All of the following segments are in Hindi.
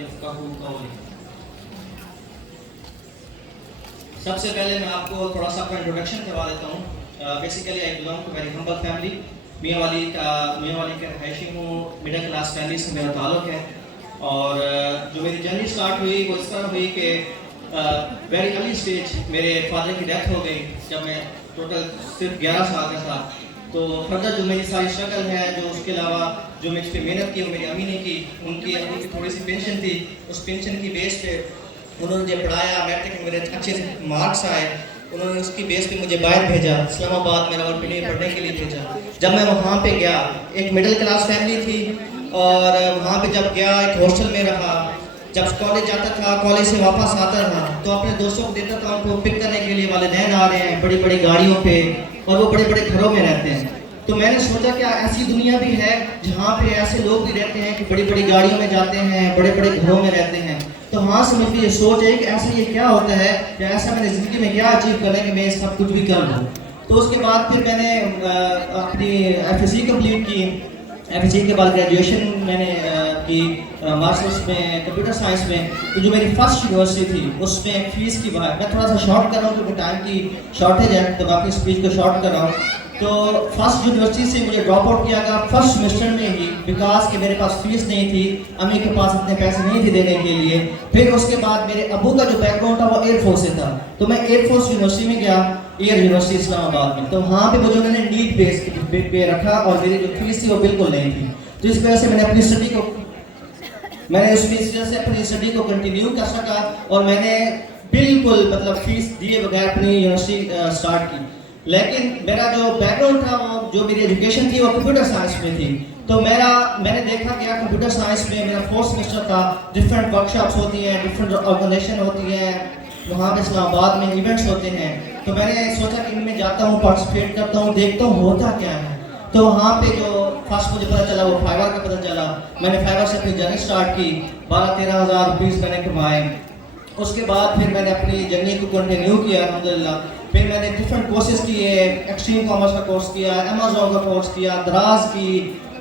यफ्क़हू क़ौली। सबसे पहले मैं आपको थोड़ा सा अपना इंट्रोडक्शन करवा देता हूँ। Basically I belong to very humble family. Mianwali के रहायशी हूँ, मिडिल क्लास फैमिली से मेरा ताल्लुक़ है। और जो मेरी जर्नी स्टार्ट हुई वो इस तरह हुई कि वेरी अर्ली स्टेज मेरे फादर की डेथ हो गई जब मैं टोटल सिर्फ 11 साल का था। तो फर्दर जो मेरी सारी स्ट्रगल है, जो उसके अलावा जो मैं इस पर मेहनत की वो मेरी अम्मी ने की। उनकी थोड़ी सी पेंशन थी, उस पेंशन की बेस पे उन्होंने मुझे पढ़ाया, मैट्रिक में मेरे अच्छे से मार्क्स आए। उन्होंने उसकी बेस पे मुझे बाहर भेजा, इस्लामाबाद में रावलपिंडी में पढ़ने के लिए भेजा। जब मैं वहाँ पे गया, एक मिडिल क्लास फैमिली थी और वहाँ पे जब गया एक हॉस्टल में रहा। जब कॉलेज जाता था, कॉलेज से वापस आता था तो अपने दोस्तों को देता था, उनको पिक करने के लिए वालिदैन आ रहे हैं बड़ी बड़ी गाड़ियों पे और वो बड़े बड़े घरों में रहते हैं। तो मैंने सोचा कि ऐसी दुनिया भी है जहाँ पे ऐसे लोग भी रहते हैं कि बड़ी बड़ी गाड़ियों में जाते हैं, बड़े बड़े घरों में रहते हैं। तो वहाँ से मुझे ये सोच है कि ऐसा ये क्या होता है या ऐसा मैंने ज़िंदगी में क्या अचीव करना है कि मैं सब कुछ भी कर लूँ। तो उसके बाद फिर मैंने अपनी FSC कंप्लीट की। FSC के बाद ग्रेजुएशन मैंने की मास्टर्स में कंप्यूटर साइंस में। तो जो मेरी फर्स्ट यूनिवर्सिटी थी उसमें फ़ीस की बात, मैं थोड़ा सा शॉर्ट कर रहा हूँ क्योंकि टाइम की शॉर्टेज है तो बाकी स्पीच को शॉर्ट कर रहा हूँ। तो फर्स्ट यूनिवर्सिटी से मुझे ड्रॉप आउट किया गया फर्स्ट सेमेस्टर में ही, बिकॉज कि मेरे पास फीस नहीं थी, अम्मी के पास इतने पैसे नहीं थे देने के लिए। फिर उसके बाद मेरे अबू का जो बैकग्राउंड था वो एयरफोर्स से था, तो मैं एयरफोर्स यूनिवर्सिटी में गया, एयर यूनिवर्सिटी इस्लामाबाद में। तो वहाँ पे मुझे उन्होंने नीट बेस पे रखा और मेरी जो फीस थी वो बिल्कुल नहीं थी। तो इस वजह से मैंने अपनी स्टडी को कंटिन्यू कर सका और मैंने बिल्कुल मतलब फीस दिए बगैर अपनी यूनिवर्सिटी स्टार्ट की। लेकिन मेरा जो बैकग्राउंड था, वो जो मेरी एजुकेशन थी वो कंप्यूटर साइंस में थी। तो मैंने देखा क्या कंप्यूटर साइंस में मेरा 4th सेमेस्टर था, डिफरेंट वर्कशॉप्स होती हैं, डिफरेंट ऑर्गेनाइजेशन होती हैं, वहाँ पे इस्लामाबाद में इवेंट्स होते हैं। तो मैंने सोचा कि इनमें जाता हूँ, पार्टिसिपेट करता हूँ, देखता हूँ होता क्या है। तो वहाँ पे जो फर्स्ट मुझे पता चला वो फाइवर का पता चला। मैंने फाइवर से अपनी जर्नी स्टार्ट की, 12-13 हज़ार रुपीज़ मैंने कमाए। उसके बाद फिर मैंने अपनी जर्नी को कंटिन्यू किया अल्हम्दुलिल्लाह। फिर मैंने डिफरेंट कोर्सेज किए, एक्सट्रीम कॉमर्स का कोर्स किया, अमेज़न का कोर्स किया, दराज की,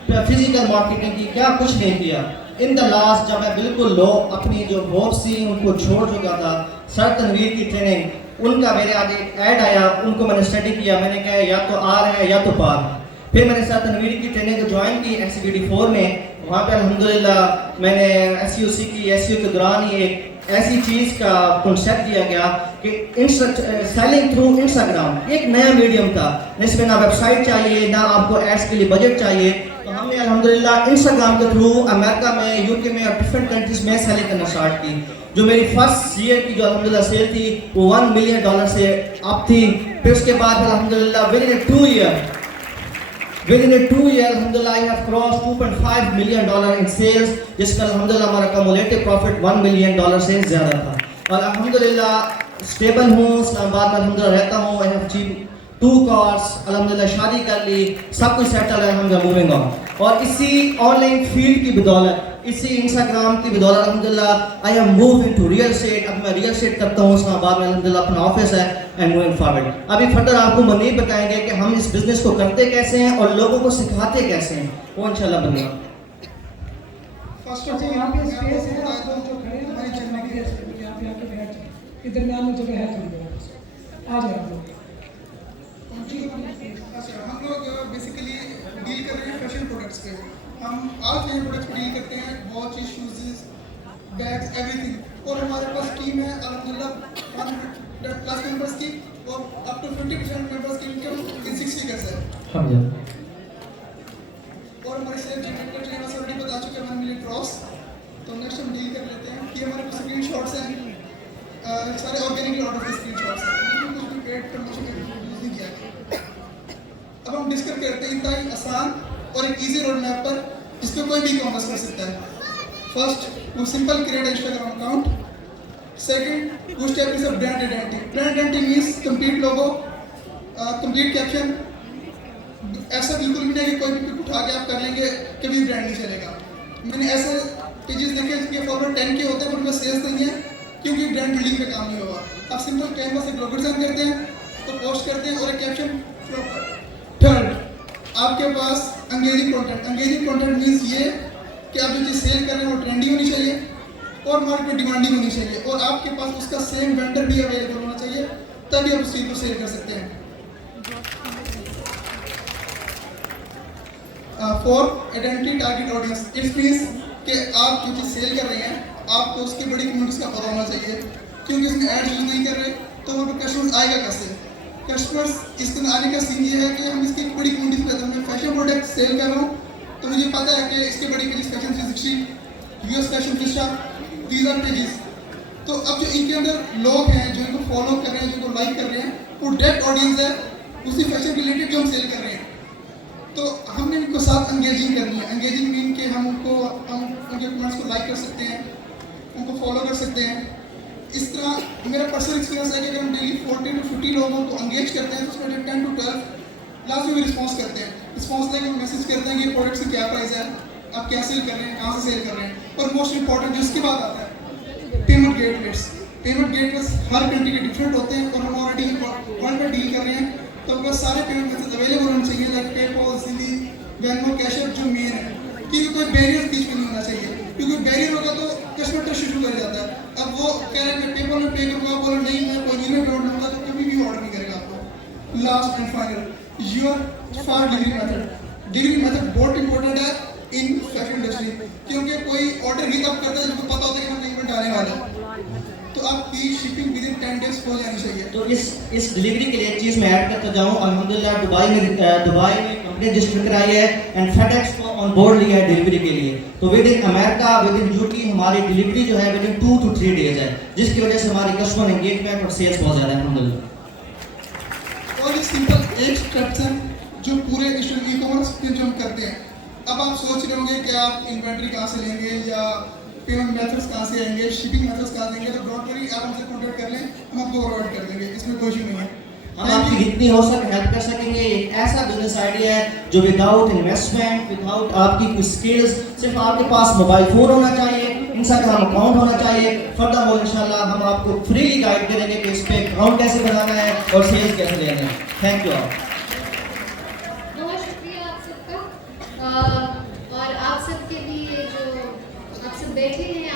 फिजिकल मार्केटिंग की, क्या कुछ नहीं किया। इन द लास्ट जब मैं बिल्कुल लो अपनी जो होप्स थी उनको छोड़ चुका था, सर तनवीर की ट्रेनिंग उनका मेरे आगे ऐड आया, उनको मैंने स्टडी किया। मैंने कहा या तो आर है या तो पार है। फिर मैंने सर तनवीर की ट्रेनिंग को ज्वाइन की एक्सिक्यूटिव 4 में। वहाँ पे अल्हम्दुलिल्लाह मैंने SEO सीखी। SEO के दौरान ही एक ऐसी चीज़ का कॉन्सेप्ट दिया गया कि सेलिंग थ्रू इंस्टाग्राम एक नया मीडियम था, जिसमें ना वेबसाइट चाहिए ना आपको एड्स के लिए बजट चाहिए। तो हमने अल्हम्दुलिल्लाह इंस्टाग्राम के थ्रू अमेरिका में, UK में और डिफरेंट कंट्रीज में सेलिंग करना स्टार्ट की। जो मेरी फर्स्ट ईयर की जो अल्हम्दुलिल्लाह सेल थी वो $1 मिलियन से अप थी। फिर उसके बाद अल्हम्दुलिल्लाह विद इन 2 years अल्हम्दुलिल्लाह I have crossed $2.5 million in sales, जिसका अल्हम्दुलिल्लाह हमारा कम्युलेटिव प्रॉफिट $1 million से ज़्यादा था। और अल्हम्दुलिल्लाह स्टेबल हूँ, इस्लामाबाद में अल्हम्दुलिल्लाह रहता हूँ। I have achieved 2 cars, अल्हम्दुलिल्लाह शादी कर ली, सब कुछ सेटल है, हम मूविंग ऑन। और इसी ऑनलाइन फील्ड की बदौलत, इसी इंस्टाग्राम की बदौलत अल्हम्दुलिल्लाह I have move into real estate. अब मैं रियल एस्टेट करता हूँ इस्लामाबाद में, अल्हम्दुलिल्लाह अपना ऑफिस है एंड मूविंग फॉरवर्ड। अभी फर्दर आपको मनीब बताएंगे कि हम इस बिजनेस को करते कैसे हैं और लोगों को सिखाते कैसे हैं, वो इंशाल्लाह बनेगा। फर्स्ट ऑफ ऑल यहाँ पे स्पेस है, आप लोग जो खड़े हैं हमारी चलने के लिए यहाँ पे आके बैठ जाए, ये दरमियान में जगह है थोड़ी बहुत, आ जाए आप लोग। अच्छा, हम लोग बेसिकली डील कर रहे हैं फैशन प्रोडक्ट्स पे। हम ऑल फैशन प्रोडक्ट्स पे डील करते हैं, वॉचेस, शूज़, बैग्स, एवरीथिंग। और हमारे पास टीम है अल्हम्दुलिल्लाह 100+ मेंबर्स की और अप टू 50% मेंबर्स की इनकम इन 6 फिगर्स है। और हमारे सेल जनरेटर जो है ऑलरेडी बता चुके हैं 1 मिलियन क्रॉस। तो नेक्स्ट हम डील कर लेते हैं। ये हमारे पास स्क्रीनशॉट्स हैं, सारे ऑर्गेनिक ऑर्डर के स्क्रीनशॉट्स हैं, लेकिन कुछ भी पेड प्रमोशन का यूज़ नहीं किया गया। अब हम डिस्कस करते हैं इंतहाई आसान और एक इजी रोड मैप पर जिस पर कोई भी कॉमर्स कर सकता है। फर्स्ट, वो simple create Instagram account. Second, वो step is brand identity. Brand identity means complete logo, complete caption. ऐसा बिल्कुल भी नहीं कि कोई भी पिक उठा के आप कर लेंगे, कभी ब्रांड नहीं चलेगा। मैंने ऐसे पेजेस देखे जिनके फॉलोअर 10K होते हैं पर उनमें सेल्स नहीं है क्योंकि ब्रांड बिल्डिंग पे काम नहीं होगा। आप सिंपल कैनवा से लोगो डिजाइन करते हैं, तो पोस्ट करते हैं और एक कैप्शन। थर्ड, आपके पास एंगेजिंग कंटेंट मीन्स ये कि आप जो चीज़ सेल कर रहे हैं वो ट्रेंडी होनी चाहिए और मार्केट में डिमांडिंग होनी चाहिए और आपके पास उसका सेम वेंडर भी अवेलेबल होना चाहिए, तभी आप उस चीज़ को सेल कर सकते हैं। For identity target audience, it's means कि आप जो चीज़ सेल कर रहे हैं आपको उसकी बड़ी कम्युनिटीज़ का पता होना चाहिए, क्योंकि इसमें एड यूज़ नहीं कर रहे तो वहाँ पर कस्टमर्स आएगा कैसे? कस्टमर्स इसके अंदर आने का सीन ये है कि हम इसकी एक बड़ी कम्युनिटी पे, मैं फैशन प्रोडक्ट सेल कर रहा हूँ तो मुझे पता है कि इसके बड़ी pages fashion 360, US fashion fiesta, these are pages. तो अब जो इनके अंदर लोग हैं जो इनको फॉलो कर रहे हैं, जो इनको लाइक कर रहे हैं, वो डेट ऑडियंस है उसी फैशन रिलेटेड जो हम सेल कर रहे हैं। तो हमने इनको साथ एंगेजिंग करनी है। एंगेजिंग मीन के हम उनके कमेंट्स को लाइक कर सकते हैं, उनको फॉलो कर सकते हैं। इस तरह मेरा पर्सनल एक्सपीरियंस है कि अगर हम डेली 40 to 50 लोगों को एंगेज करते हैं तो उसमें 10 to 12 लास्ट में रिस्पॉन्स करते हैं। रिस्पॉन्स लेकर मैसेज करते हैं कि प्रोडक्ट की क्या प्राइस है, आप क्या सेल कर रहे हैं, कहाँ से सेल कर रहे हैं। और मोस्ट इंपॉर्टेंट जो इसके बाद आता है पेमेंट गेटवेज। पेमेंट गेटवेज हर कंट्री के डिफरेंट होते हैं और हम ऑलरेडी वर्ल्ड में डील कर रहे हैं, तो आपके पास सारे पेमेंट मेथड अवेलेबल होने चाहिए, like PayPal, Zelle, Venmo, Cash App जो मेन है, क्योंकि कोई बैरियर बीच में नहीं होना चाहिए, क्योंकि बैरियर होगा तो कस्टमर ट्रस्ट शुरू कर जाता है। अब वो कह रहे हैं मैं पेपॉल में पे करूँगा, आप बोलो नहीं मैं कोई ईमेल डाउनलोड लूँगा, तो कभी भी ऑर्डर नहीं करेगा आपको। Last and final your far delivery method. Delivery method बहुत इंपॉर्टेंट है इन फैशन इंडस्ट्री, क्योंकि कोई ऑर्डर ही तब करता है जब पता होता है कि हम पेमेंट आने वाला है, तो आपकी शिपिंग विद इन 10 days हो जानी चाहिए। तो इस डिलीवरी के लिए एक चीज़ मैं ऐड करता जाऊँ, अल्हम्दुलिल्लाह दुबई में कंपनी रजिस्टर कराई है एंड फेडेक्स को ऑन बोर्ड लिया है डिलीवरी के लिए। तो with in America, with in UK हमारी डिलीवरी जो है विद इन 2 to 3 days है, जिसकी वजह से हमारी कस्टमर एंगेजमेंट और सेल्स बहुत ज़्यादा है अल्हम्दुलिल्लाह। और एक सिंपल एक स्टेप्स है जो पूरे ई कॉमर्स पे जो हम करते हैं। अब आप सोच रहे होंगे कि आप इन्वेंट्री कहाँ से लेंगे या पेमेंट मेथड्स कहाँ से आएंगे, शिपिंग मेथड्स कहाँ से आएंगे, तो डोंट वरी, आप हमसे कॉन्टैक्ट कर लें, हम आपको प्रोवाइड कर देंगे, इसमें कोई इशू नहीं है। हम आपकी जितनी हो सके हेल्प कर सकेंगे। एक ऐसा बिजनेस आइडिया है जो विदाउट इन्वेस्टमेंट, विदाउट आपकी कोई स्किल्स, सिर्फ आपके पास मोबाइल फ़ोन होना चाहिए, इंस्टाग्राम अकाउंट होना चाहिए। फर्दरमोर इंशाल्लाह हम आपको फ्रीली गाइड करेंगे कि इस पे अकाउंट कैसे बनाना है और सेल्स कैसे लेना है। थैंक यू आप। बहुत शुक्रिया आप सबका, और आप सबके भी जो आप सब बैठे हैं